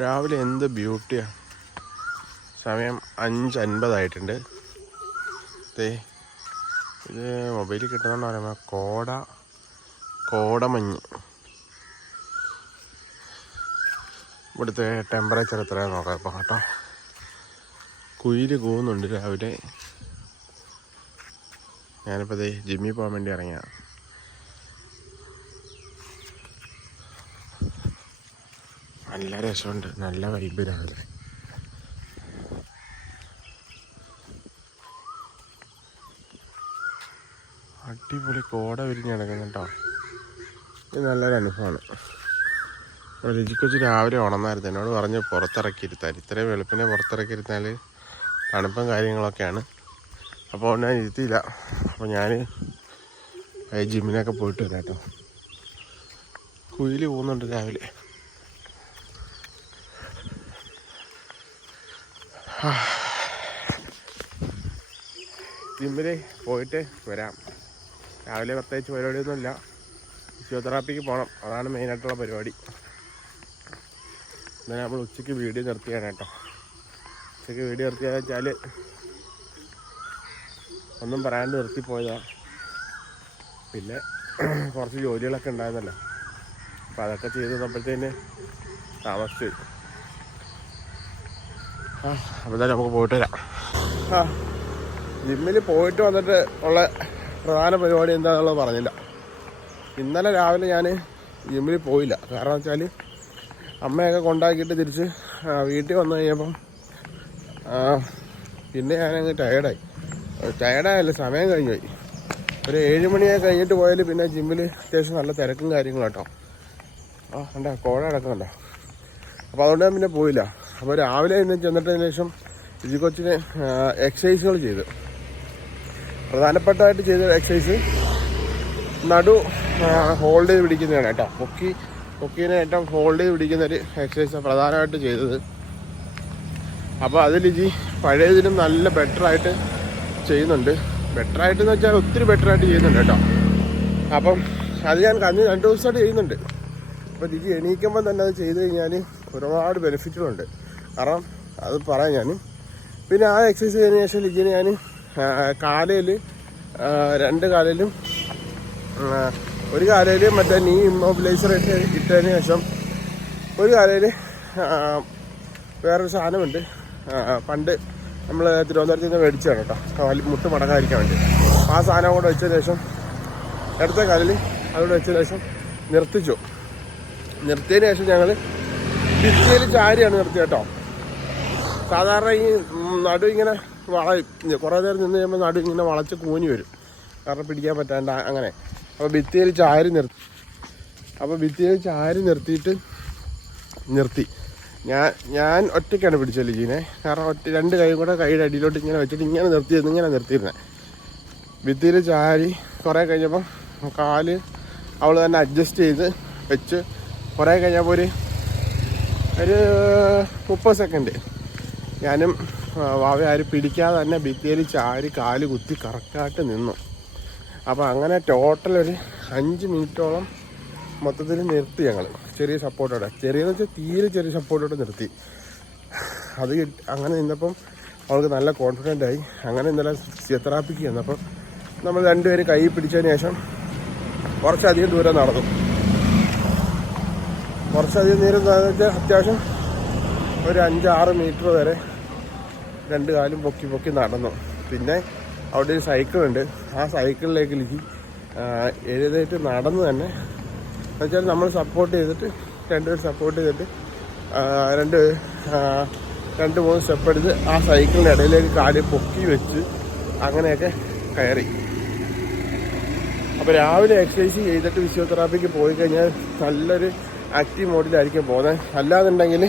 രാവിലെ എന്ത് ബ്യൂട്ടിയാണ് സമയം അഞ്ച് അൻപതായിട്ടുണ്ട് ദേ ഇത് മൊബൈലിൽ കിട്ടുന്നതെന്ന് പറയുമ്പോൾ കോട കോടമഞ്ഞ്. ഇവിടുത്തെ ടെമ്പറേച്ചർ എത്രയാണെന്ന് നോക്കാം ഇപ്പം കേട്ടോ. കുയിൽ കൂവുന്നുണ്ട് രാവിലെ. ഞാനിപ്പോൾ ദേ ജിമ്മിൽ പോകാൻ വേണ്ടി ഇറങ്ങിയ നല്ല രസമുണ്ട്. നല്ല വൈബ് രാവിലെ. അടിപൊളി കോട വിരിഞ്ഞ് കിടക്കുന്നു കേട്ടോ ഇത് നല്ലൊരു അനുഭവമാണ്. രുചിക്കൊച്ച് രാവിലെ ഉണർന്നായിരുന്നു എന്നോട് പറഞ്ഞ് പുറത്തിറക്കിയിരുത്താൻ. ഇത്രയും വെളുപ്പിനെ പുറത്തിറക്കിയിരുന്നാൽ തണുപ്പും കാര്യങ്ങളൊക്കെയാണ്. അപ്പോൾ ഞാൻ ഇരുത്തിയില്ല. അപ്പോൾ ഞാൻ ജിമ്മിനൊക്കെ പോയിട്ട് വരാം കേട്ടോ കുയിൽ പോകുന്നുണ്ട് രാവിലെ. ജിമ്മിൽ പോയിട്ട് വരാം. രാവിലെ പ്രത്യേകിച്ച് പരിപാടിയൊന്നുമില്ല. ഫിസിയോതെറാപ്പിക്ക് പോകണം അതാണ് മെയിനായിട്ടുള്ള പരിപാടി. എന്നാൽ നമ്മൾ ഉച്ചയ്ക്ക് വീഡിയോ നിർത്തിയാണ് കേട്ടോ. ഉച്ചയ്ക്ക് വീഡിയോ നിർത്തിയാന്ന് വെച്ചാൽ ഒന്നും പറയാണ്ട് നിർത്തിപ്പോയതാണ് പിന്നെ കുറച്ച് ജോലികളൊക്കെ ഉണ്ടായിരുന്നല്ലോ. അപ്പോൾ അതൊക്കെ ചെയ്ത് വന്നപ്പോഴത്തേന് താമസിച്ചു. എന്തായാലും നമുക്ക് പോയിട്ട് വരാം. ജിമ്മിൽ പോയിട്ട് വന്നിട്ട് ഉള്ള പ്രധാന പരിപാടി എന്താണെന്നുള്ളത് പറഞ്ഞില്ല. ഇന്നലെ രാവിലെ ഞാൻ ജിമ്മിൽ പോയില്ല. കാരണം വെച്ചാൽ അമ്മയൊക്കെ കൊണ്ടാക്കിയിട്ട് തിരിച്ച് വീട്ടിൽ വന്നു കഴിഞ്ഞപ്പം പിന്നെ ഞാനങ്ങ് ടയേർഡായി ടയേർഡായല്ല സമയം കഴിഞ്ഞു പോയി. ഒരു ഏഴ് മണിയൊക്കെ കഴിഞ്ഞിട്ട് പോയാൽ പിന്നെ ജിമ്മിൽ അത്യാവശ്യം നല്ല തിരക്കും കാര്യങ്ങളും കേട്ടോ. ആ കണ്ട കോഴ കിടക്കുന്നുണ്ടോ? അപ്പോൾ അതുകൊണ്ട് ഞാൻ പിന്നെ പോയില്ല. അപ്പോൾ രാവിലെ ഇന്ന് ചെന്നിട്ടതിന് ശേഷം ഇജി കൊച്ചിന് എക്സസൈസുകൾ ചെയ്തു. പ്രധാനപ്പെട്ടതായിട്ട് ചെയ്ത എക്സസൈസ് നടു ഹോൾഡ് ചെയ്ത് പിടിക്കുന്നതാണ് കേട്ടോ. പൊക്കി പൊക്കീനെ ഏറ്റവും ഹോൾഡ് ചെയ്ത് പിടിക്കുന്ന ഒരു എക്സസൈസാണ് പ്രധാനമായിട്ട് ചെയ്തത്. അപ്പോൾ അത് ലിജി പഴയതിലും നല്ല ബെറ്ററായിട്ട് ചെയ്യുന്നുണ്ട്. ബെറ്ററായിട്ട് എന്ന് വെച്ചാൽ ഒത്തിരി ബെറ്ററായിട്ട് ചെയ്യുന്നുണ്ട് കേട്ടോ. അപ്പം അത് ഞാൻ കഴിഞ്ഞ രണ്ട് ദിവസമായിട്ട് ചെയ്യുന്നുണ്ട്. അപ്പോൾ ലിജി എണീക്കുമ്പോൾ തന്നെ അത് ചെയ്ത് കഴിഞ്ഞാൽ ഒരുപാട് ബെനിഫിറ്റുകളുണ്ട് കാരണം അത് പറയാം ഞാൻ പിന്നെ ആ എക്സസൈസ് ചെയ്തതിന് ശേഷം ലിജിന് ഞാൻ കാലയിൽ രണ്ട് കാലിലും ഒരു കാലയിൽ മറ്റേ നീ ഇമ്മൊബിലൈസർ ഇട്ട് ഇട്ടതിന് ശേഷം ഒരു കാലയിൽ വേറൊരു സാധനമുണ്ട്. പണ്ട് നമ്മൾ തിരുവനന്തപുരത്ത് നിന്ന് മേടിച്ചതാണ് കേട്ടോ. മുട്ട് മടങ്ങാതിരിക്കാൻ വേണ്ടി. ആ സാധനം കൂടെ വെച്ചതിന് ശേഷം ഇടത്തെ കാലിൽ അതുകൂടെ വെച്ചതിന് ശേഷം നിർത്തിച്ചു. നിർത്തിയതിന് ശേഷം ഞങ്ങൾ ഭിത്തിയിൽ ചാരിയാണ് നിർത്തിയത് കേട്ടോ. സാധാരണ ഈ നടു ഇങ്ങനെ വള കുറേ നേരം നിന്ന് കഴിയുമ്പോൾ നടു ഇങ്ങനെ വളച്ച് കൂനി വരും. കാരണം പിടിക്കാൻ പറ്റാണ്ട് അങ്ങനെ. അപ്പോൾ ഭിത്തിയിൽ ചാരി നിർത്തി അപ്പോൾ ഭിത്തിയിൽ ചാരി നിർത്തിയിട്ട് നിർത്തി. ഞാൻ ഞാൻ ഒറ്റയ്ക്കാണ് പിടിച്ചത് ലിജീനെ കാരണം ഒറ്റ രണ്ട് കൈ കൂടെ കൈയുടെ അടിയിലോട്ട് ഇങ്ങനെ വെച്ചിട്ട് ഇങ്ങനെ നിർത്തിയിരുന്നു ഇങ്ങനെ നിർത്തിയിരുന്നത് ഭിത്തിയിൽ ചാരി കുറേ കഴിഞ്ഞപ്പം കാൽ അവൾ തന്നെ അഡ്ജസ്റ്റ് ചെയ്ത് വെച്ച് കുറേ കഴിഞ്ഞപ്പോൾ ഒരു ഒരു മുപ്പത് സെക്കൻഡ് ഞാനും വാവ ആര് പിടിക്കാതെ തന്നെ ഭിത്തിയിൽ ചാരി കാൽ കുത്തി കറക്റ്റായിട്ട് നിന്നു. അപ്പോൾ അങ്ങനെ ടോട്ടൽ ഒരു അഞ്ച് മിനിറ്റോളം മൊത്തത്തിൽ നിർത്തി ഞങ്ങൾ ചെറിയ സപ്പോർട്ടോടെ ചെറിയെന്ന് വെച്ചാൽ തീരെ ചെറിയ സപ്പോർട്ടോടെ നിർത്തി. അത് അങ്ങനെ നിന്നപ്പം അവൾക്ക് നല്ല കോൺഫിഡന്റ് ആയി. അങ്ങനെ ഇന്നലെ ഫിസിയോതെറാപ്പിക്ക് ചെന്നപ്പം നമ്മൾ രണ്ടുപേരും കൈ പിടിച്ചതിന് ശേഷം കുറച്ചധികം ദൂരം നടന്നു. കുറച്ചധികം നേരം അത്യാവശ്യം ഒരു അഞ്ചാറ് മീറ്റർ വരെ രണ്ട് കാലും പൊക്കി പൊക്കി നടന്നു. പിന്നെ അവിടെ ഒരു സൈക്കിളുണ്ട് ആ സൈക്കിളിലേക്ക് എനിക്ക് എഴുതേറ്റ് നടന്ന് തന്നെ എന്നുവെച്ചാൽ നമ്മൾ സപ്പോർട്ട് ചെയ്തിട്ട് രണ്ടുപേർ സപ്പോർട്ട് ചെയ്തിട്ട് രണ്ട് രണ്ട് മൂന്ന് സ്റ്റെപ്പ് എടുത്ത് ആ സൈക്കിളിന്റെ ഇടയിലേക്ക് കാൽ പൊക്കി വെച്ച് അങ്ങനെയൊക്കെ കയറി. അപ്പോൾ രാവിലെ എക്സസൈസ് ചെയ്തിട്ട് ഫിസിയോതെറാപ്പിക്ക് പോയി കഴിഞ്ഞാൽ നല്ലൊരു ആക്റ്റീവ് മോഡിലായിരിക്കും പോകുന്നത്. അല്ലാന്നുണ്ടെങ്കിൽ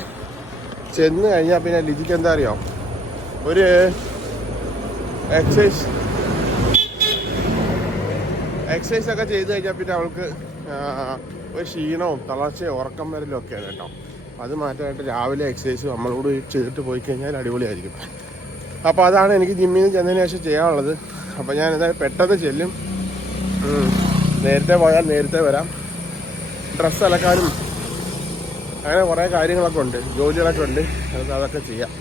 ചെന്ന് കഴിഞ്ഞാൽ പിന്നെ ലിജിക്ക് എന്താ അറിയോ? ഒരു എക്സസൈസ് എക്സസൈസ് ഒക്കെ ചെയ്ത് കഴിഞ്ഞാൽ പിന്നെ അവൾക്ക് ഒരു ക്ഷീണവും തളർച്ചയും ഉറക്കം വരലും ഒക്കെയാണ് കേട്ടോ. അത് മാറ്റാനായിട്ട് രാവിലെ എക്സസൈസ് നമ്മളോട് ചെയ്തിട്ട് പോയി കഴിഞ്ഞാൽ അടിപൊളിയായിരിക്കും. അപ്പോൾ അതാണ് എനിക്ക് ജിമ്മിൽ നിന്ന് ചെന്നതിന് ശേഷം ചെയ്യാനുള്ളത്. അപ്പോൾ ഞാൻ എന്തായാലും പെട്ടെന്ന് ചെല്ലും. നേരത്തെ പോയാൽ നേരത്തെ വരാം. ഡ്രസ്സ് അലക്കാനും അങ്ങനെ കുറേ കാര്യങ്ങളൊക്കെ ഉണ്ട് ജോലികളൊക്കെ ഉണ്ട്. നമുക്ക് അതൊക്കെ ചെയ്യാം.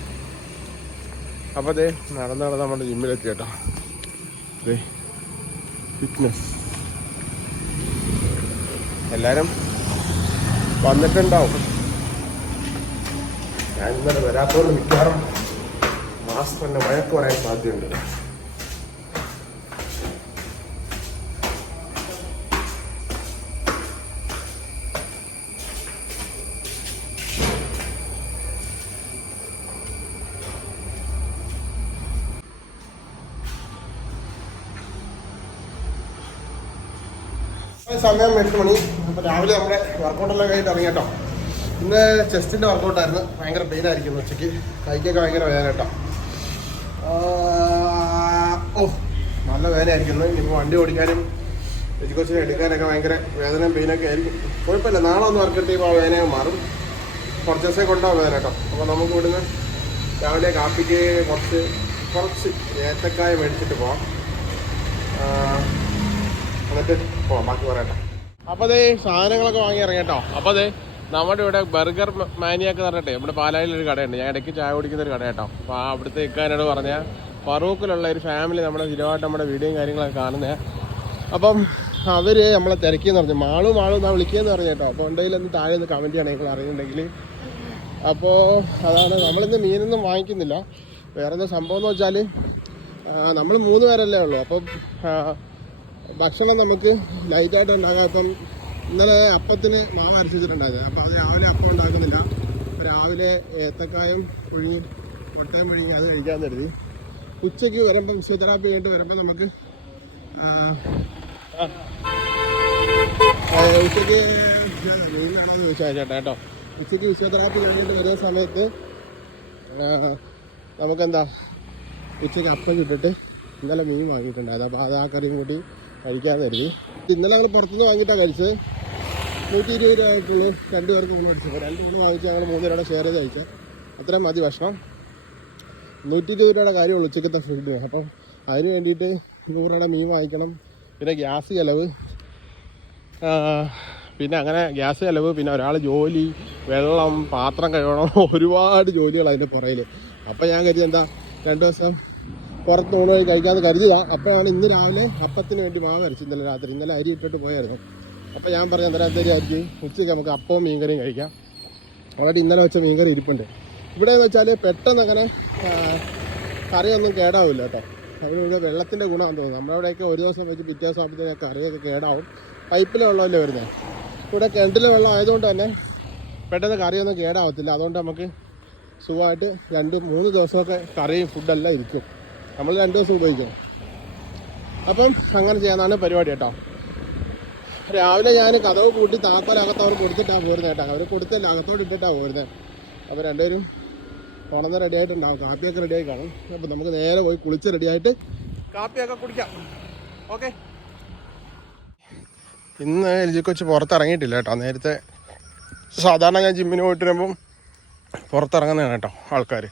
അപ്പോൾ അതെ നടന്ന് നടന്ന് നമ്മുടെ ജിമ്മിലെത്തി കേട്ടോ അതെ ഫിറ്റ്നസ് എല്ലാവരും വന്നിട്ടുണ്ടാവും. ഞാൻ ഇന്നലെ വരാത്തോട് മിക്കവാറും മാസ്റ്ററിന്റെ വഴക്ക് പറയാൻ സാധ്യതയുണ്ട്. സമയം എട്ട് മണി. അപ്പോൾ രാവിലെ നമ്മുടെ വർക്കൗട്ടെല്ലാം കഴിഞ്ഞിട്ട് ഇറങ്ങി കേട്ടോ. ഇന്ന് ചെസ്റ്റിന്റെ വർക്കൗട്ടായിരുന്നു ഭയങ്കര പെയിൻ ആയിരിക്കുന്നു ഉച്ചയ്ക്ക്. കൈക്കൊക്കെ ഭയങ്കര വേദന കേട്ടോ. ഓ നല്ല വേദനയായിരിക്കുന്നു. ഇപ്പോൾ വണ്ടി ഓടിക്കാനും എജുക്കേഷൻ എടുക്കാനൊക്കെ ഭയങ്കര വേദനയും പെയിനൊക്കെ ആയിരിക്കും. കുഴപ്പമില്ല. നാളെ ഒന്ന് വർക്കൗട്ട് ചെയ്യുമ്പോൾ ആ വേദന മാറും. കുറച്ച് ദിവസം കൊണ്ടാവും വേദന കേട്ടോ. അപ്പോൾ നമുക്ക് ഇവിടുന്ന് രാവിലെ കാപ്പിക്ക് കുറച്ച് കുറച്ച് ഏത്തക്കായ മേടിച്ചിട്ട് പോവാം. എന്നിട്ട് അപ്പോൾ വാങ്ങി അപ്പോൾ നമ്മുടെ ഇവിടെ ബർഗർ മാനിയാക്ക് പറഞ്ഞിട്ട് നമ്മുടെ പാലായിൽ ഒരു കടയുണ്ട്. ഞാൻ ഇടയ്ക്ക് ചായ കുടിക്കുന്ന ഒരു കട കേട്ടോ അപ്പോൾ ആ അവിടുത്തെ ഇക്കാനോട് പറഞ്ഞ ഫറൂഖിലുള്ള ഒരു ഫാമിലി നമ്മുടെ സ്ഥിരമായിട്ട് നമ്മുടെ വീഡിയോയും കാര്യങ്ങളൊക്കെ കാണുന്നേ. അപ്പം അവർ നമ്മളെ തിരക്കിയെന്ന് പറഞ്ഞു മാളും മാളും എന്നാ വിളിക്കുകയെന്ന് പറഞ്ഞു കേട്ടോ. അപ്പോൾ ഒന്ന് താഴെ ഒന്ന് കമന്റ് ചെയ്യണം നിങ്ങൾ അറിയുന്നുണ്ടെങ്കിൽ. അപ്പോൾ അതാണ് നമ്മളിന്ന് മീനൊന്നും വാങ്ങിക്കുന്നില്ല. വേറെന്താ സംഭവം എന്ന് വെച്ചാൽ നമ്മൾ മൂന്ന് പേരല്ലേ ഉള്ളൂ. അപ്പം ഭക്ഷണം നമുക്ക് ലൈറ്റായിട്ട് ഉണ്ടാക്കാം ഇപ്പം ഇന്നലെ അപ്പത്തിന് മാവ് അരച്ചിട്ടുണ്ടായിരുന്നു. അപ്പം അത് രാവിലെ അപ്പം ഉണ്ടാക്കുന്നില്ല. രാവിലെ ഏത്തക്കായും പുഴുങ്ങി മുട്ടയും പുഴുങ്ങി അത് കഴിക്കാൻ കരുതി. ഉച്ചയ്ക്ക് വരുമ്പം ഫിസിയോതെറാപ്പി കഴിഞ്ഞിട്ട് വരുമ്പോൾ നമുക്ക് ഉച്ചയ്ക്ക് മീൻ എന്ന് ചോദിച്ചാൽ കേട്ടോ. ഉച്ചയ്ക്ക് ഫിസിയോതെറാപ്പി കഴിഞ്ഞിട്ട് വരുന്ന സമയത്ത് നമുക്കെന്താ ഉച്ചയ്ക്ക് അപ്പം കിട്ടിട്ട് ഇന്നലെ മീൻ വാങ്ങിയിട്ടുണ്ടായിരുന്നു. അപ്പോൾ അത് ആ കറിയും കൂട്ടി കഴിക്കാൻ കരുതി. ഇന്നലെ ഞങ്ങൾ പുറത്തുനിന്ന് വാങ്ങിയിട്ടാണ് കഴിച്ചത്. നൂറ്റി ഇരുപത് രൂപ ആയിട്ടുള്ളൂ. രണ്ട് പേർക്ക് മൂന്ന് മേടിച്ചത്. രണ്ട് മൂന്ന് വാങ്ങിച്ച് ഞങ്ങൾ മൂന്ന് രൂപയുടെ ഷെയർ ചെയ്ത് കഴിച്ചത്. അത്രയും മതി ഭക്ഷണം. നൂറ്റി ഇരുപത് രൂപയുടെ കാര്യമുള്ളൂ ഉച്ചക്കത്തെ ഫുഡിന് അപ്പം അതിന് വേണ്ടിയിട്ട് നൂറ് രൂപയുടെ മീൻ വാങ്ങിക്കണം. പിന്നെ ഗ്യാസ് ചിലവ്. പിന്നെ അങ്ങനെ ഗ്യാസ് ചിലവ് പിന്നെ ഒരാൾ ജോലി വെള്ളം പാത്രം കഴുകണം ഒരുപാട് ജോലികൾ അതിന്റെ പുറയിൽ അപ്പം ഞാൻ കരുതി എന്താ രണ്ട് ദിവസം പുറത്ത് ഊണ് വഴി കഴിക്കാമെന്ന് കരുതിയതാ അപ്പോഴാണ് ഇന്ന് രാവിലെ അപ്പത്തിന് വേണ്ടി മാവ് അരച്ചു ഇന്നലെ രാത്രി ഇന്നലെ അരി ഇട്ടിട്ട് പോയായിരുന്നു. അപ്പോൾ ഞാൻ പറഞ്ഞു അന്നേരം എന്തേലും ആയിരിക്കും. ഉച്ചയ്ക്ക് നമുക്ക് അപ്പവും മീൻകറിയും കഴിക്കാം. അവിടെ ഇന്നലെ വെച്ച മീൻകറി ഇരിപ്പുണ്ട്. ഇവിടെ എന്ന് വെച്ചാൽ പെട്ടെന്ന് അങ്ങനെ കറിയൊന്നും കേടാവില്ല കേട്ടോ. അവിടെ ഇവിടെ വെള്ളത്തിന്റെ ഗുണമാണെന്ന് തോന്നുന്നു. നമ്മളവിടെയൊക്കെ ഒരു ദിവസം വെച്ച് പിറ്റേ ദിവസം ആകുമ്പോഴത്തേക്ക് കറിയൊക്കെ കേടാവും. പൈപ്പിലെ വെള്ളമല്ലേ വരുന്നത് ഇവിടെ കിണറ്റിലെ വെള്ളം ആയതുകൊണ്ട് തന്നെ പെട്ടെന്ന് കറിയൊന്നും കേടാവത്തില്ല. അതുകൊണ്ട് നമുക്ക് സുഖമായിട്ട് രണ്ട് മൂന്ന് ദിവസമൊക്കെ കറിയും ഫുഡെല്ലാം ഇരിക്കും. നമ്മൾ രണ്ട് ദിവസം ഉപയോഗിക്കും. അപ്പം അങ്ങനെ ചെയ്യാനാണ് പരിപാടി കേട്ടോ. രാവിലെ ഞാൻ കഥവ് കൂട്ടി താക്കോലകത്ത് അവർ കൊടുത്തിട്ടാണ് പോരുന്നത് കേട്ടോ. അവർ കൊടുത്തില്ല അകത്തോട്ട് ഇട്ടിട്ടാണ് പോരുന്നത് അപ്പോൾ രണ്ടുപേരും തുറന്ന് റെഡി ആയിട്ടുണ്ടാവും. കാപ്പിയൊക്കെ റെഡി ആയി കാണും. അപ്പം നമുക്ക് നേരെ പോയി കുളിച്ച് റെഡിയായിട്ട് കാപ്പിയൊക്കെ കുടിക്കാം. ഓക്കെ ഇന്ന് എൽജി കൊച്ച് പുറത്തിറങ്ങിയിട്ടില്ല കേട്ടോ. നേരത്തെ സാധാരണ ഞാൻ ജിമ്മിന് പോയിട്ട് വരുമ്പം പുറത്തിറങ്ങുന്നതാണ് കേട്ടോ ആൾക്കാർ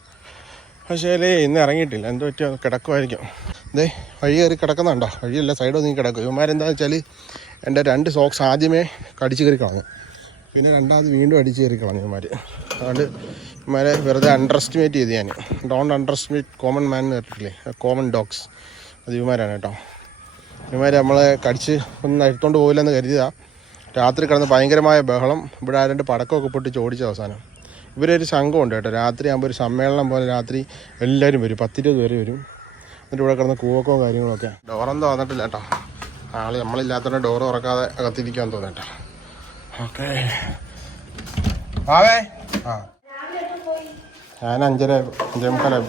പക്ഷേ ഇന്ന് ഇറങ്ങിയിട്ടില്ല. എന്ത് പറ്റിയോ? കിടക്കുമായിരിക്കും ഇതേ വഴി കയറി കിടക്കുന്നുണ്ടോ? വഴിയല്ല സൈഡ് ഒന്നും കിടക്കും. ഇവന്മാരെന്താ വെച്ചാൽ എന്റെ രണ്ട് സോക്സ് ആദ്യമേ കടിച്ചു കയറി കളഞ്ഞു. പിന്നെ രണ്ടാമത് വീണ്ടും അടിച്ചു കയറി കളഞ്ഞു ഇവന്മാർ അതുകൊണ്ട് ഇവന്മാരെ വെറുതെ അണ്ടർ എസ്റ്റിമേറ്റ് ചെയ്ത് ഞാൻ don't underestimate common man എന്ന് പറഞ്ഞിട്ടില്ലേ? കോമൺ ഡോഗ്സ് അത് ഇവന്മാരാണ് കേട്ടോ. ഇവന്മാർ നമ്മളെ കടിച്ച് ഒന്നും എടുത്തോണ്ട് പോകില്ലെന്ന് കരുതിയതാണ് രാത്രി കിടന്ന് ഭയങ്കരമായ ബഹളം. ഇവിടെ ആരണ്ട് പടക്കമൊക്കെ പൊട്ടിച്ച് ഓടിച്ച അവസാനം. ഇവരൊരു സംഘമുണ്ട് കേട്ടോ. രാത്രി ആകുമ്പോൾ ഒരു സമ്മേളനം പോലെ രാത്രി എല്ലാവരും വരും. പത്തിരുപത് പേര് വരും. എന്നിട്ട് ഇവിടെ കിടന്ന് കൂവക്കവും കാര്യങ്ങളൊക്കെ. ഡോറൊന്നും വന്നിട്ടില്ല കേട്ടോ. ആൾ നമ്മളില്ലാത്തതുകൊണ്ട് ഡോർ തുറക്കാതെ അകത്തിരിക്കാൻ തോന്നട്ടോ ഓക്കെ. ആവേ. ആ. ഞാൻ അഞ്ചര അഞ്ചേ മുക്കാലായി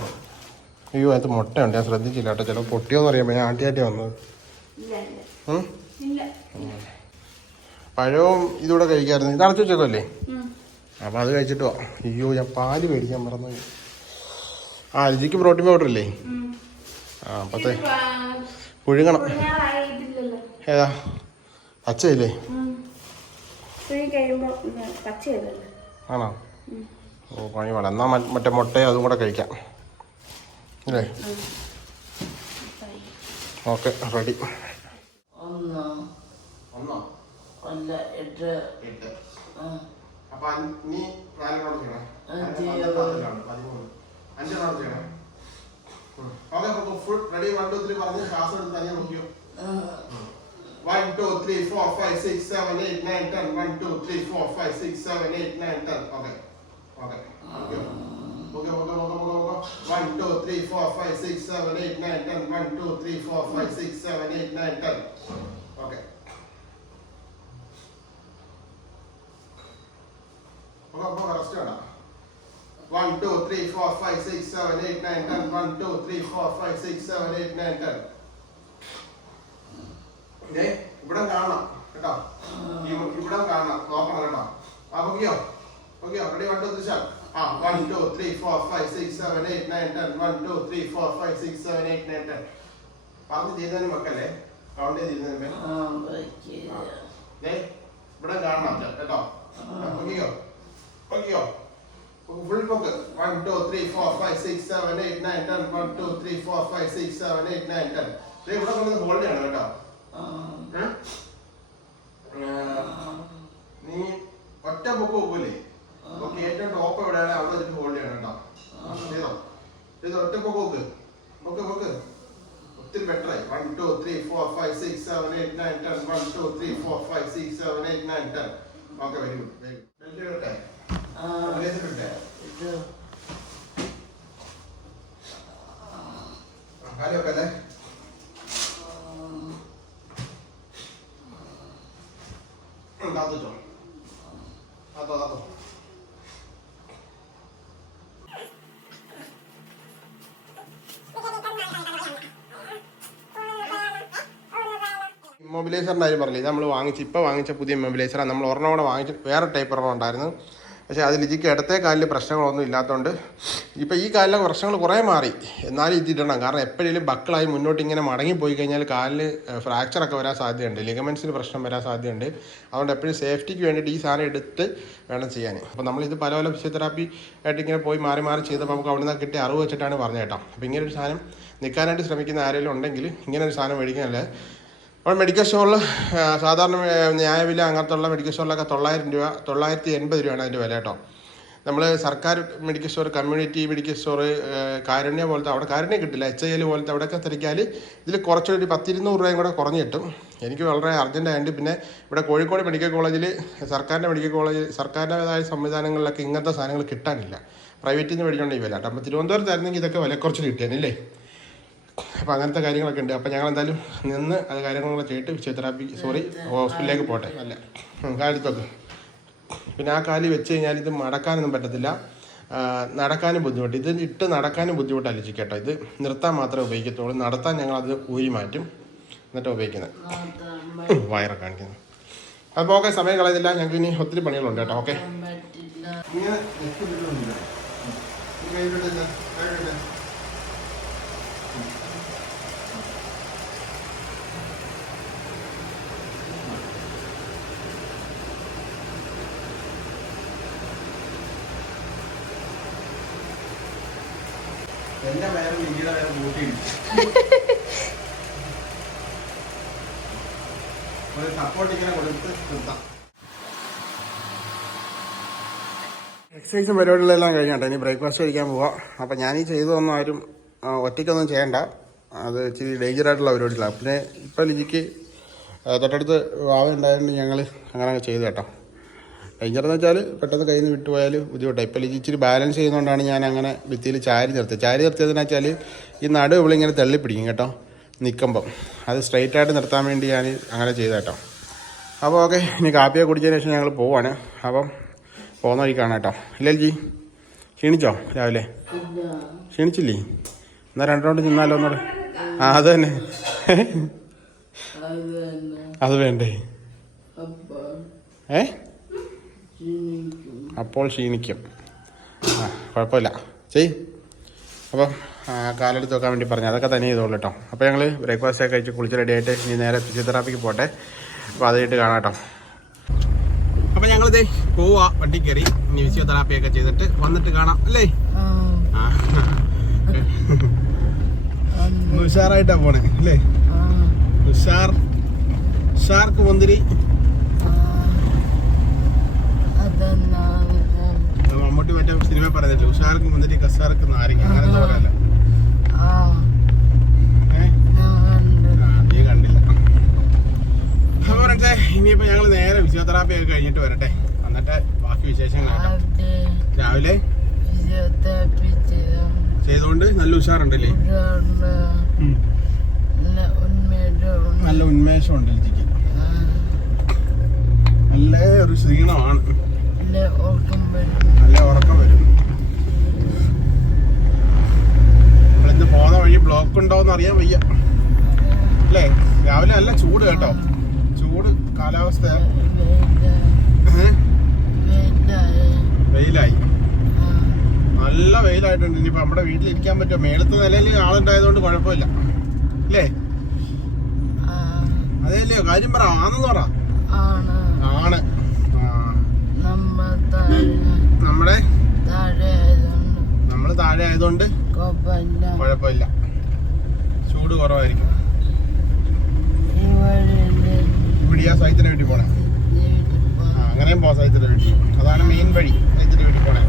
അയ്യോ അത് മുട്ടയുണ്ട്. ഞാൻ ശ്രദ്ധിച്ചില്ല കേട്ടോ. ചിലപ്പോൾ പൊട്ടിയോന്ന് അറിയാൻ ഞാൻ ആട്ടിയാട്ടി വന്നത്. ഉം? പഴവും ഇതൂടെ കഴിക്കാറുണ്ട് ഇത് അടച്ചു വെച്ചേക്കല്ലേ അപ്പം അത് കഴിച്ചിട്ട്. അയ്യോ ഞാൻ പാൽ മേടിക്കാൻ മറന്നു. ആ അരിജിക്ക് പ്രോട്ടീൻ പൗഡർ ഇല്ലേ? ആ അപ്പത്തെ പുഴുങ്ങണം. ഏതാ? പച്ചയില്ലേ? ആണോ? ഓ പണി വേണം എന്നാ മറ്റേ മുട്ടയും അതും കൂടെ കഴിക്കാം. അല്ലേ? Okay ready. ഒന്ന്. ഒന്നോ. അല്ല എട്ട്. ആ, അപ്പൊ നീ നാലെണ്ണം ചെയ്യണം. പതിമൂന്ന്. അഞ്ചെണ്ണം ചെയ്യണം. Okay full ready one two three പറഞ്ഞ് ശ്വാസം എടുത്ത് തന്നെ നോക്കിയോ? One two three four five six seven eight nine ten one two three four five six seven eight nine ten okay okay okay okay okay okay okay one two three four five six seven eight nine ten one two three four five six seven eight nine ten 1, 2, 3, 4, 5, 6, 7, 8, 9, 10. 1, 2, 3, 4, 5, 6, 7, 8, 9, 10. ഇതേ ഇവിടെ കാണണം കേട്ടോ? ഇവിടെ കാണണം. നോക്കണം കേട്ടോ. അപ്പൊക്കെയോ ഓക്കെയോ റെഡി വൺ ടു ത്രിശാൽ ആ one two three four five six seven eight nine ten one two three four five six seven eight nine ten പറഞ്ഞ് ചെയ്തതിന് മക്കളെ കൗണ്ട് ചെയ്തതിന് ഇവിടെ കാണണം കേട്ടോ? ഓക്കെയോ ഓക്കെയോ ഫുൾ പൊക്ക് one two three four five six seven eight nine ten one two three four five six seven eight nine ten ഇവിടെ വന്നത് ഹോൾഡ് ചെയ്യണം കേട്ടോ. നീ ഒറ്റ ബുക്ക് വെക്കൂലേ? ഓക്കെ ഏറ്റവും ടോപ്പ് എവിടെയാണ്? അവിടെ വെച്ചിട്ട് ഹോൾഡ് ചെയ്യണം കേട്ടോ. ചെയ്തോ? ചെയ്തോ ഒറ്റ ബുക്ക് വെക്ക്. പൊക്ക് ഒത്തിരി ബെറ്റർ ആയി. One two three four five six seven eight nine ten one two three four five six seven eight nine ten okay very good very good ഇമ്മൊബിലൈസറിന്റെ കാര്യം പറഞ്ഞില്ല? നമ്മൾ വാങ്ങിച്ച് ഇപ്പോൾ വാങ്ങിച്ച പുതിയ ഇമ്മൊബിലൈസറാണ് നമ്മൾ ഒരെണ്ണം കൂടെ വാങ്ങിച്ച് വേറെ ടൈപ്പ് ഒരെണ്ണം ഉണ്ടായിരുന്നു. പക്ഷേ അത് ലിജിക്ക് ഇടത്തെ കാലിൽ പ്രശ്നങ്ങളൊന്നും ഇല്ലാത്തതുകൊണ്ട് ഇപ്പോൾ ഈ കാലിലെ പ്രശ്നങ്ങൾ കുറേ മാറി. എന്നാലും ഇതിട്ടണം കാരണം എപ്പോഴേലും ബക്കിളായി മുന്നോട്ട് ഇങ്ങനെ മടങ്ങി പോയി കഴിഞ്ഞാൽ കാലിൽ ഫ്രാക്ചറൊക്കെ വരാൻ സാധ്യതയുണ്ട്. ലിഗമെൻസിന് പ്രശ്നം വരാൻ സാധ്യതയുണ്ട്. അതുകൊണ്ട് എപ്പോഴും സേഫ്റ്റിക്ക് വേണ്ടിയിട്ട് ഈ സാധനം എടുത്ത് വേണം ചെയ്യാൻ. അപ്പോൾ നമ്മളിത് പല പല ഫിസിയോതെറാപ്പി ആയിട്ട് ഇങ്ങനെ പോയി മാറി മാറി ചെയ്തപ്പോൾ നമുക്ക് അവിടെ നിന്ന് കിട്ടിയ അറിവ് വെച്ചിട്ടാണ് പറഞ്ഞു കേട്ടോ. അപ്പോൾ ഇങ്ങനെ ഒരു സാധനം നിൽക്കാനായിട്ട് ശ്രമിക്കുന്ന ആരെങ്കിലും ഉണ്ടെങ്കിൽ ഇങ്ങനെ ഒരു സാധനം മേടിക്കാനല്ലേ അപ്പോൾ മെഡിക്കൽ സ്റ്റോറിൽ സാധാരണ ന്യായവില അങ്ങനത്തുള്ള മെഡിക്കൽ സ്റ്റോറിലൊക്കെ തൊള്ളായിരം രൂപ തൊള്ളായിരത്തി എൺപത് രൂപയാണ് അതിന്റെ വില കേട്ടോ. നമ്മൾ സർക്കാർ medical store community medical store Karunya പോലത്തെ അവിടെ കാരുണ്യം കിട്ടില്ല. എച്ച് ഐ എൽ പോലത്തെ അവിടെയൊക്കെ തിരക്കിയാൽ ഇതിൽ കുറച്ചൊരു പത്തിരുന്നൂറ് രൂപയും കൂടെ കുറഞ്ഞ് കിട്ടും. എനിക്ക് വളരെ ആയതുകൊണ്ട് പിന്നെ ഇവിടെ കോഴിക്കോട് മെഡിക്കൽ കോളേജിൽ സർക്കാരിന്റെ മെഡിക്കൽ കോളേജ് സർക്കാരിന്റെതായ സംവിധാനങ്ങളിലൊക്കെ ഇങ്ങനത്തെ സാധനങ്ങൾ കിട്ടാനില്ല. പ്രൈവറ്റിൽ നിന്ന് മേടിക്കേണ്ട ഈ വില അപ്പോൾ തിരുവനന്തപുരത്തായിരുന്നെങ്കിൽ ഇതൊക്കെ വില കുറച്ച് കിട്ടിയാനല്ലേ അപ്പോൾ അങ്ങനത്തെ കാര്യങ്ങളൊക്കെ ഉണ്ട്. അപ്പോൾ ഞങ്ങൾ എന്തായാലും നിന്ന് അത് കാര്യങ്ങളൊക്കെ ചെയ്തിട്ട് ഫിസിയോതെറാപ്പി സോറി ഹോസ്പിറ്റലിലേക്ക് പോട്ടെ. അല്ല കാലത്തൊക്കെ പിന്നെ ആ കാലി വെച്ച് കഴിഞ്ഞാൽ ഇത് മടക്കാനൊന്നും പറ്റത്തില്ല. നടക്കാനും ബുദ്ധിമുട്ട്. ഇത് ഇട്ട് നടക്കാനും ബുദ്ധിമുട്ടല്ല ചിക്കേട്ടോ? ഇത് നിർത്താൻ മാത്രമേ ഉപയോഗിക്കത്തുള്ളൂ. നടത്താൻ ഞങ്ങൾ അത് ഊരി മാറ്റും. എന്നിട്ട് ഉപയോഗിക്കുന്നത്. വയറ കാണിക്കുന്നത് അപ്പോൾ ഓക്കെ സമയം കളയുന്നില്ല ഞങ്ങൾക്ക് ഇനി ഒത്തിരി പണികളുണ്ട് കേട്ടോ. ഓക്കെ. ഇങ്ങനെ എക്സസൈസും പരിപാടികളെല്ലാം കഴിഞ്ഞാട്ടെ. ഇനി ബ്രേക്ക്ഫാസ്റ്റ് കഴിക്കാൻ പോവാം. അപ്പം ഞാനീ ചെയ്തതൊന്നും ആരും ഒറ്റയ്ക്കൊന്നും ചെയ്യണ്ട. അത് ഇച്ചിരി ഡേഞ്ചർ ആയിട്ടുള്ള പരിപാടികളാണ് പിന്നെ ഇപ്പം ലിജിക്ക് തൊട്ടടുത്ത് വാവ ഉണ്ടായതുകൊണ്ട് ഞങ്ങൾ അങ്ങനെ ചെയ്തു കേട്ടോ. എന്ന് വെച്ചാൽ പെട്ടെന്ന് കയ്യിൽ നിന്ന് വിട്ടുപോയാൽ ബുദ്ധിമുട്ടാണ് ഇപ്പോൾ ഇച്ചിരി ബാലൻസ് ചെയ്യുന്നതുകൊണ്ടാണ് ഞാൻ അങ്ങനെ ഭിത്തിയിൽ ചാരി നിർത്തിയത്. ചാരി നിർത്തിയതെന്ന് വെച്ചാൽ ഈ നടു ഇവളിങ്ങനെ തള്ളിപ്പിടിക്കും കേട്ടോ. നിൽക്കുമ്പം അത് സ്ട്രൈറ്റ് ആയിട്ട് നിർത്താൻ വേണ്ടി ഞാൻ അങ്ങനെ ചെയ്ത കേട്ടോ അപ്പോൾ ഓക്കെ ഇനി കാപ്പിയെ കുടിച്ചതിന് ശേഷം ഞങ്ങൾ പോവാണ്. അപ്പം പോകുന്ന വഴി കാണാം കേട്ടോ. ഇല്ല ജി ക്ഷീണിച്ചോ രാവിലെ? ക്ഷീണിച്ചില്ലേ? എന്നാൽ രണ്ട് റൗണ്ട് നിന്നാലോ ഒന്നുകൂടെ ആ അത് തന്നെ. അത് വേണ്ടേ? ഏ? അപ്പോൾ ക്ഷീണിക്കും. ആ കുഴപ്പമില്ല. ചെയ് അപ്പം ആ, കാലെടുത്ത് വെക്കാൻ വേണ്ടി പറഞ്ഞു. അതൊക്കെ തന്നെ ചെയ്തോളൂ കേട്ടോ. അപ്പോൾ ഞങ്ങൾ ബ്രേക്ക്ഫാസ്റ്റ് ഒക്കെ കഴിച്ച് കുളിച്ച് റെഡി ആയിട്ട് ഇനി നേരെ ഫിസിയോതെറാപ്പിക്ക് പോട്ടെ. അപ്പോൾ അത് കഴിഞ്ഞിട്ട് കാണാം കേട്ടോ. അപ്പം ഞങ്ങളിത് പോവാ വണ്ടി കയറി. ഇനി ഫിസിയോതെറാപ്പി ഒക്കെ ചെയ്തിട്ട് വന്നിട്ട് കാണാം അല്ലേ? ഉഷാറായിട്ടാണ് പോണേ അല്ലേ? ഉഷാർ ഉഷാർക്ക് മുന്തിരി. മമ്മൂട്ടി മറ്റേ സിനിമ പറയുന്നില്ല? ഉഷാർക്ക് മുന്തിരി കസാർക്ക് നാരങ്ങ അങ്ങനെ പറയല്ല? നീ കണ്ടില്ല. അപ്പൊ പറഞ്ഞേ ഇനിയിപ്പോ ഞങ്ങൾ നേരെ ഫിസിയോതെറാപ്പി ഒക്കെ കഴിഞ്ഞിട്ട് വരട്ടെ. എന്നിട്ട് ബാക്കി അവിടെ രാവിലെ? ചെയ്തോണ്ട് നല്ല ഉഷാറുണ്ടല്ലേ? നല്ല ഉന്മേഷം ഉണ്ട്. ജിക്ക്? നല്ല ഒരു ക്ഷീണമാണ്. നല്ല ഓർക്കം വരും. നല്ല ഉറക്കം വരും. നമ്മളിന്ന് വഴി ബ്ലോക്ക് ഉണ്ടോന്ന് അറിയാൻ വയ്യ. അല്ലേ? രാവിലെ നല്ല ചൂട് കേട്ടോ. ചൂട് കാലാവസ്ഥ? വെയിലായി. നല്ല വെയിലായിട്ടുണ്ട്. ഇനിയിപ്പോ നമ്മുടെ വീട്ടിൽ ഇരിക്കാൻ പറ്റുമോ? മേളത്തെ നിലയിൽ ആളുണ്ടായതുകൊണ്ട് കുഴപ്പമില്ല. അല്ലേ? അതേല്ലയോ കാര്യം പറ. ആണെന്ന് പറ. ആണ് ആണ് ആ, നമ്മ താഴെ നമ്മുടെ താഴെ ആയതുകൊണ്ട് താഴെ ആയതുകൊണ്ട് കുഴപ്പമില്ല. ചൂട് കുറവായിരിക്കും. ഇവിടെയാ സൈത്തിന് ഇവിടെ ആ സൈത്തിന്റെ വീട്ടിൽ പോണേ. അങ്ങനെയും പോവാം സൈത്തിന്റെ വീട്ടിൽ. അതാണ് മെയിൻ വഴി സൈത്തിന്റെ വീട്ടിൽ പോണേ.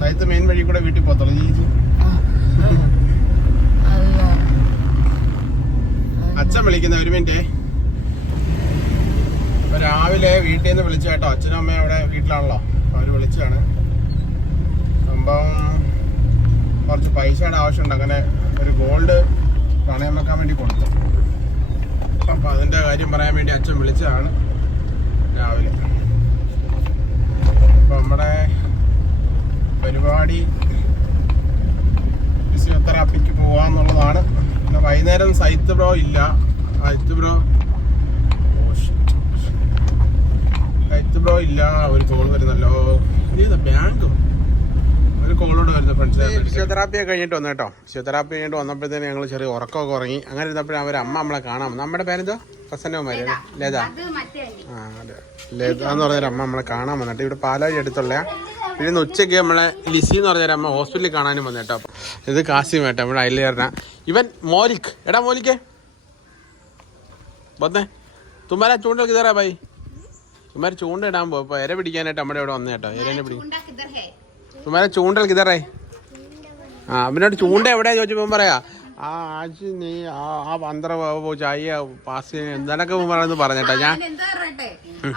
സൈത്ത് മെയിൻ വഴി കൂടെ വീട്ടിൽ പോകത്തുള്ളൂ. ചേച്ചി അച്ഛൻ വിളിക്കുന്ന ഒരു മിനിറ്റേ അപ്പൊ രാവിലെ വീട്ടിൽ നിന്ന് വിളിച്ചു കേട്ടോ. അച്ഛനും അമ്മയും അവിടെ വീട്ടിലാണല്ലോ. അവർ വിളിച്ചാണ് അപ്പം കുറച്ച് പൈസയുടെ ആവശ്യമുണ്ട്. അങ്ങനെ ഒരു ഗോൾഡ് പണയം വെക്കാൻ വേണ്ടി കൊടുത്തു. അപ്പൊ അതിന്റെ കാര്യം പറയാൻ വേണ്ടി അച്ഛൻ വിളിച്ചതാണ് രാവിലെ. അപ്പൊ നമ്മുടെ പരിപാടി ഫിസിയോതെറാപ്പിക്ക് പോവാന്നുള്ളതാണ് പിന്നെ വൈകുന്നേരം സൈത്ത് ബ്രോ ഇല്ല. സൈത്ത് ബ്രോ സൈത്ത് ബ്രോ ഇല്ല. ഒരു കോൾ വരുന്നല്ലോ. ഇത് ബാങ്കോ? ഒരു കോളോട് വരുന്ന ഫ്രണ്ട്സ് ഫിസിയോതെറാപ്പി കഴിഞ്ഞിട്ട് വന്നു കേട്ടോ. ഫിസിയോതെറാപ്പി കഴിഞ്ഞിട്ട് വന്നപ്പോഴത്തേന് ഞങ്ങൾ ചെറിയ ഉറക്കമൊക്കെ ഉറങ്ങി. അങ്ങനെ ഇരുന്നപ്പോഴും അവർ അമ്മ നമ്മളെ കാണാം നമ്മുടെ പേരെന്തോ പ്രസന്നകുമാരി ലത. ആ അതെ. ലത എന്ന് പറഞ്ഞൊരു അമ്മ നമ്മളെ കാണാൻ വന്നിട്ട് ഇവിടെ പാലാഴി അടുത്തുള്ള. പിന്നെ ഇന്ന് ഉച്ചയ്ക്ക് നമ്മളെ ലിസി എന്ന് പറഞ്ഞൊരു അമ്മ ഹോസ്പിറ്റലിൽ കാണാനും വന്നു കേട്ടോ. ഇത് കാസിം കേട്ടോ നമ്മുടെ ചേർന്ന ഇവൻ മോലിക്. എടാ മോലിക്കേ വന്നേ. തുമ്മാരാ ചൂണ്ടൽ കിതറാ ബൈ. ഇമാര് ചൂണ്ട ഇടാൻ പോകും ഇപ്പൊ ഇര പിടിക്കാനായിട്ട് നമ്മുടെ ഇവിടെ വന്നു കേട്ടോ. ഇരനെ പിടിക്കും തുമ്മാരെ ചൂണ്ടൽ കിതറേ. ആ അവനോട് ചൂണ്ട എവിടെയാ ചോദിച്ചപ്പോ പറയാ ആ ആഴ്ച നീ ആ ആ പന്ത്ര ചായ പാസ് എന്തൊക്കെ പറയുന്നത് പറഞ്ഞേട്ടാ ഞാൻ എന്താ പറയട്ടെ?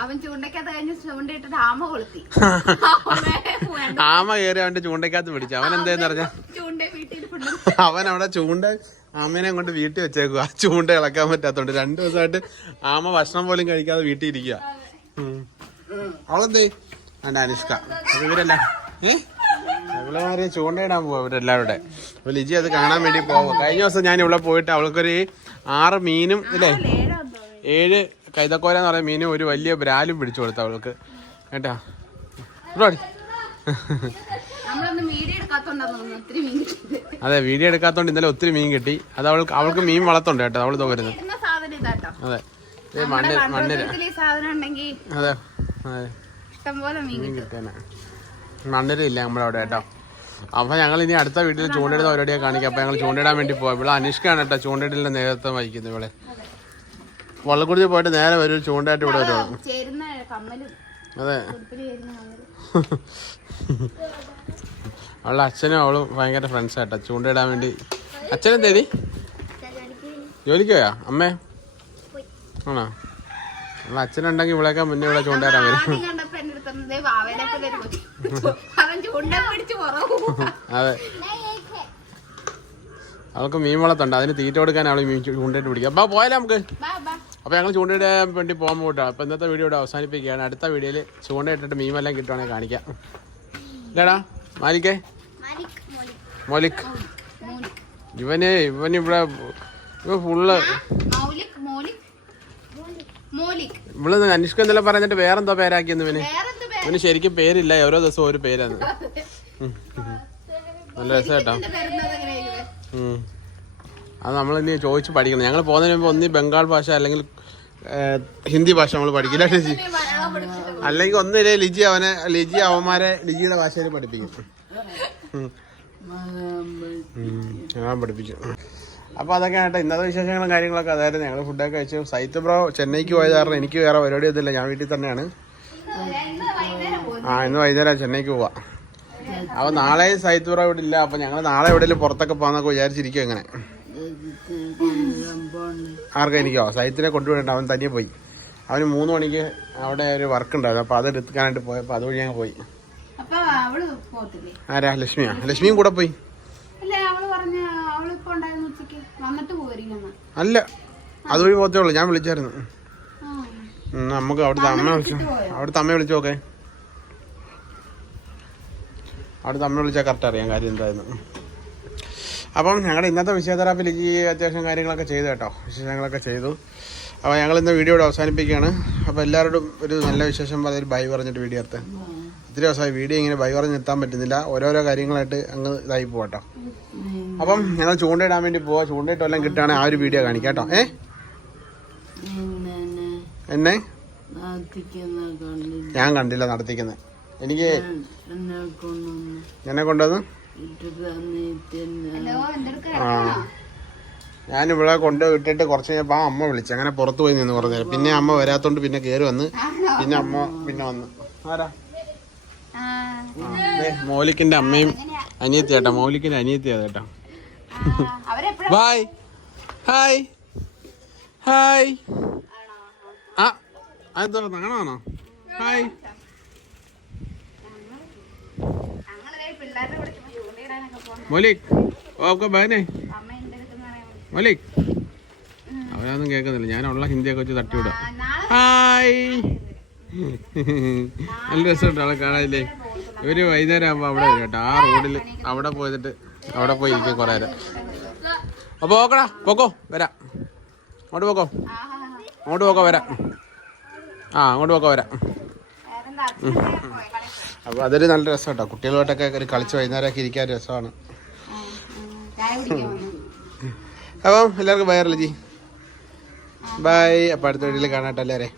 അവൻ ചൂണ്ടക്കകത്ത് കഴിഞ്ഞ് ചൂണ്ടയിട്ടിട്ട് ആമ കൊളുത്തി. ആമ കയറി അവന്റെ ചൂണ്ടക്കകത്ത് പിടിച്ചു. അവൻ എന്താന്ന് പറഞ്ഞ അവൻ അവിടെ ചൂണ്ട ആമേനെ കൊണ്ട് വീട്ടിൽ വെച്ചേക്കുക ചൂണ്ട ഇളക്കാൻ പറ്റാത്തോണ്ട് രണ്ടു ദിവസമായിട്ട് ആമ ഭക്ഷണം പോലും കഴിക്കാതെ വീട്ടിൽ ഇരിക്കുക അവളെന്തേ? അന്റെ അനുഷ്ക. അപ്പൊ ഇവരെല്ലാം ഏ? ഇവളമാരെ ചൂണ്ടയിടാൻ പോവാ അവരെല്ലാവരുടെ. അപ്പൊ ലിജി അത് കാണാൻ വേണ്ടി പോവുക കഴിഞ്ഞ ദിവസം ഞാൻ ഇവിടെ പോയിട്ട് അവൾക്കൊരു ആറ് മീനും അല്ലേ ഏഴ് കൈതക്കോല എന്ന് പറയുന്ന മീനും ഒരു വലിയ ബ്രാലും പിടിച്ചു കൊടുത്തു അവൾക്ക്. കേട്ടാ? മീൻ അതെ വീഡിയോ എടുക്കാത്തോണ്ട് ഇന്നലെ ഒത്തിരി മീൻ കിട്ടി. അത് അവൾക്ക് അവൾക്ക് മീൻ വളർത്തുണ്ട് കേട്ടോ അവൾ തോരുന്നത് അതെ. മണ്ണിൽ മണ്ണിൽ. അതെ അതെ. ഇഷ്ടംപോലെ മീൻ മീൻ കിട്ടും. കിട്ടാനാ മണ്ണിര ഇല്ല നമ്മളവിടെ കേട്ടോ. അപ്പൊ ഞങ്ങൾ ഇനി അടുത്ത വീട്ടിൽ ചൂണ്ടയിടുന്ന പരിപാടിയെ കാണിക്കാം. അപ്പൊ ഞങ്ങൾ ചൂണ്ടയിടാൻ വേണ്ടി പോവാം. ഇവിടെ അനുഷ്കാണ് കേട്ടോ ചൂണ്ടയിടലിന്റെ നേതൃത്വം വഹിക്കുന്നത് ഇവിടെ. വള്ളക്കുറിച്ച് പോയിട്ട് നേരെ വരും ചൂണ്ടയായിട്ട് ഇവിടെ വരും. അതെ. അവളുടെ അച്ഛനും അവളും ഭയങ്കര ഫ്രണ്ട്സ് ആയിട്ടാ ചൂണ്ടയിടാൻ വേണ്ടി. അച്ഛനും തേടി ജോലിക്ക് പോയാ? അമ്മേ? ആണോ? നമ്മളെ അച്ഛനുണ്ടെങ്കിൽ ഇവിടെയൊക്കെ മുന്നേ ഇവിടെ ചൂണ്ടയിടാൻ വരും ആദ്യം കണ്ടപ്പോ എന്റെ അടുത്ത് പറഞ്ഞത് വാവേനൊക്കെ വരും അവൻ ചൂണ്ട പിടിച്ച് പുറകു അതെ. അവൾക്ക് മീൻ വളർത്തുണ്ട് അതിന് തീറ്റ കൊടുക്കാൻ അവൾ മീൻ ചൂണ്ടയിട്ട് പിടിക്കും. അപ്പൊ പോയാലോ നമുക്ക്? ബാ ബാ. അപ്പൊ ഞങ്ങൾ ചൂണ്ടയിടാൻ വേണ്ടി പോകാൻ പോട്ടോ അപ്പൊ ഇന്നത്തെ വീഡിയോ ഇവിടെ അവസാനിപ്പിക്കുകയാണ്. അടുത്ത വീഡിയോയിൽ ചൂണ്ടയിട്ടിട്ട് മീൻ എല്ലാം കിട്ടുവാണെങ്കിൽ കാണിക്കാം. ഇല്ലടാ മാലിക്കേ മോലിക്. ഇവന് ഇവന് ഇവിടെ ഇവ ഫുള്ള് ഇവൾ അനിഷ്ക എന്തെല്ലാം പറഞ്ഞിട്ട് വേറെന്തോ പേരാക്കിയെന്ന് ഇവന്? ഇവന് ശരിക്കും പേരില്ല. ഓരോ ദിവസവും ഒരു പേരാണ്. നല്ല രസം കേട്ടോ വരുന്നത് എങ്ങനെയായിരിക്കും ഉം. അത് നമ്മൾ ഇനി ചോദിച്ച് പഠിക്കണം. ഞങ്ങൾ പോകുന്നതിന് മുമ്പ് ഒന്നി ബംഗാൾ ഭാഷ അല്ലെങ്കിൽ ഹിന്ദി ഭാഷ നമ്മൾ പഠിക്കില്ല ലിജി? അല്ലെങ്കിൽ ഒന്നിലെ ലിജി അവനെ ലിജി അവന്മാരെ ലിജിയുടെ ഭാഷയിൽ പഠിപ്പിക്കും. ഞാൻ പഠിപ്പിച്ചു. അപ്പോൾ അതൊക്കെ ആട്ടെ. ഇന്നത്തെ വിശേഷങ്ങളും കാര്യങ്ങളൊക്കെ. അതായിരുന്നു ഞങ്ങൾ ഫുഡൊക്കെ കഴിച്ചു. സൈത്ത് ബ്രോ ചെന്നൈക്ക് പോയത് കാരണം എനിക്ക് വേറെ പരിപാടി ഒന്നുമില്ല ഞാൻ വീട്ടിൽ തന്നെയാണ്. ആ ഇന്ന് വൈകുന്നേരം ചെന്നൈക്ക് പോവാ. അപ്പൊ നാളെ സൈത്തൂറ ഇവിടെ ഇല്ല. അപ്പൊ ഞങ്ങൾ നാളെ എവിടെയെങ്കിലും പുറത്തൊക്കെ പോകാന്നൊക്കെ വിചാരിച്ചിരിക്കും എങ്ങനെ ആർക്കാ എനിക്കോ? സൈത്തിനെ കൊണ്ടുവിടണ്ട. അവൻ തനിയെ പോയി. അവന് മൂന്ന് മണിക്ക് അവിടെ ഒരു വർക്ക് ഉണ്ടായിരുന്നു. അപ്പൊ അത് എടുക്കാനായിട്ട് പോയപ്പോ അതുവഴി ഞങ്ങൾ പോയി. ആരാ? ലക്ഷ്മിയാ? ലക്ഷ്മിയും കൂടെ പോയി. അല്ല അതുവഴി പോത്തേ ഉള്ളു. ഞാൻ വിളിച്ചായിരുന്നു. നമുക്ക് അവിടുത്തെ അമ്മ വിളിച്ചു അവിടുത്തെ അമ്മയെ വിളിച്ചു നോക്കേ. അവിടുത്തെ അമ്മ വിളിച്ചാൽ കറക്റ്റ് അറിയാം കാര്യം എന്തായിരുന്നു അപ്പം ഞങ്ങൾ ഇന്നത്തെ വിഷയതെറാപ്പിലേക്ക് അത്യാവശ്യം കാര്യങ്ങളൊക്കെ ചെയ്തു കേട്ടോ. വിശേഷങ്ങളൊക്കെ ചെയ്തു. അപ്പോൾ ഞങ്ങൾ ഇന്ന് വീഡിയോ ഇവിടെ അവസാനിപ്പിക്കുകയാണ്. അപ്പോൾ എല്ലാവരോടും ഒരു നല്ല വിശേഷം പറഞ്ഞ ഒരു ബൈ പറഞ്ഞിട്ട് വീഡിയോ എടുത്ത്. ഒത്തിരി ദിവസമായി വീഡിയോ ഇങ്ങനെ ബൈ പറഞ്ഞ് നിർത്താൻ പറ്റുന്നില്ല. ഓരോരോ കാര്യങ്ങളായിട്ട് അങ്ങ് ഇതായി പോകട്ടോ അപ്പം ഞങ്ങൾ ചൂണ്ടയിടാൻ വേണ്ടി പോവാം. ചൂണ്ടയിട്ടെല്ലാം കിട്ടുകയാണെങ്കിൽ ആ ഒരു വീഡിയോ കാണിക്കാം കേട്ടോ. ഏ? എന്നെ? ഞാൻ കണ്ടില്ല നടത്തിക്കുന്നത് എനിക്ക് എന്നെ കൊണ്ടത്? ഇവിടെ കൊണ്ട് വിട്ടിട്ട് കുറച്ച് കഴിഞ്ഞപ്പോൾ ആ അമ്മ വിളിച്ചു. അങ്ങനെ പുറത്തു പോയി നിന്ന് കുറച്ച് നേരം. പിന്നെ അമ്മ വരാത്തോണ്ട് പിന്നെ കയറി വന്ന്. പിന്നെ അമ്മ പിന്നെ വന്ന്. ആരാ? ആ. ദേ, അമ്മയും അനിയത്തി ചേട്ടാ മൗലിക്കിന്റെ അനിയത്തി ചേട്ടാ. ബായ് ഹായ് ഹായ് അതെന്താ നാണാണോ ഹായ്. മൊലിക് ഓക്കെ കൂടെ മൊലിക്. അവനൊന്നും കേൾക്കുന്നില്ല. ഞാനുള്ള ഹിന്ദിയൊക്കെ വെച്ച് തട്ടിവിടാം. ആ, നാളെ ഹായ്. നല്ല രസമുണ്ട് ആളെ കാണാനില്ലേ? ഇവർ വൈകുന്നേരം ആകുമ്പോൾ അവിടെ വരും കേട്ടോ. ആ റോഡിൽ അവിടെ പോയിട്ട് അവിടെ പോയി ഇരിക്കും കുറെ നേരം. അപ്പൊ ഓക്കടാ പോക്കോ വരാം. അങ്ങോട്ട് പോക്കോ. അങ്ങോട്ട് പോക്കോ വരാം. ആ അങ്ങോട്ട് പോക്കെ വരാം. വേറെന്താ അച്ഛനൊക്കെ പോയി കളി അപ്പൊ അതൊരു നല്ല രസം കേട്ടോ കുട്ടികളുമായിട്ടൊക്കെ കളിച്ച് വൈകുന്നേരമൊക്കെ ഇരിക്കാൻ രസമാണ്. അപ്പം എല്ലാവർക്കും ബൈ അർലജി ബൈ അപ്പം അടുത്ത വീട്ടിൽ കാണാട്ടല്ലേ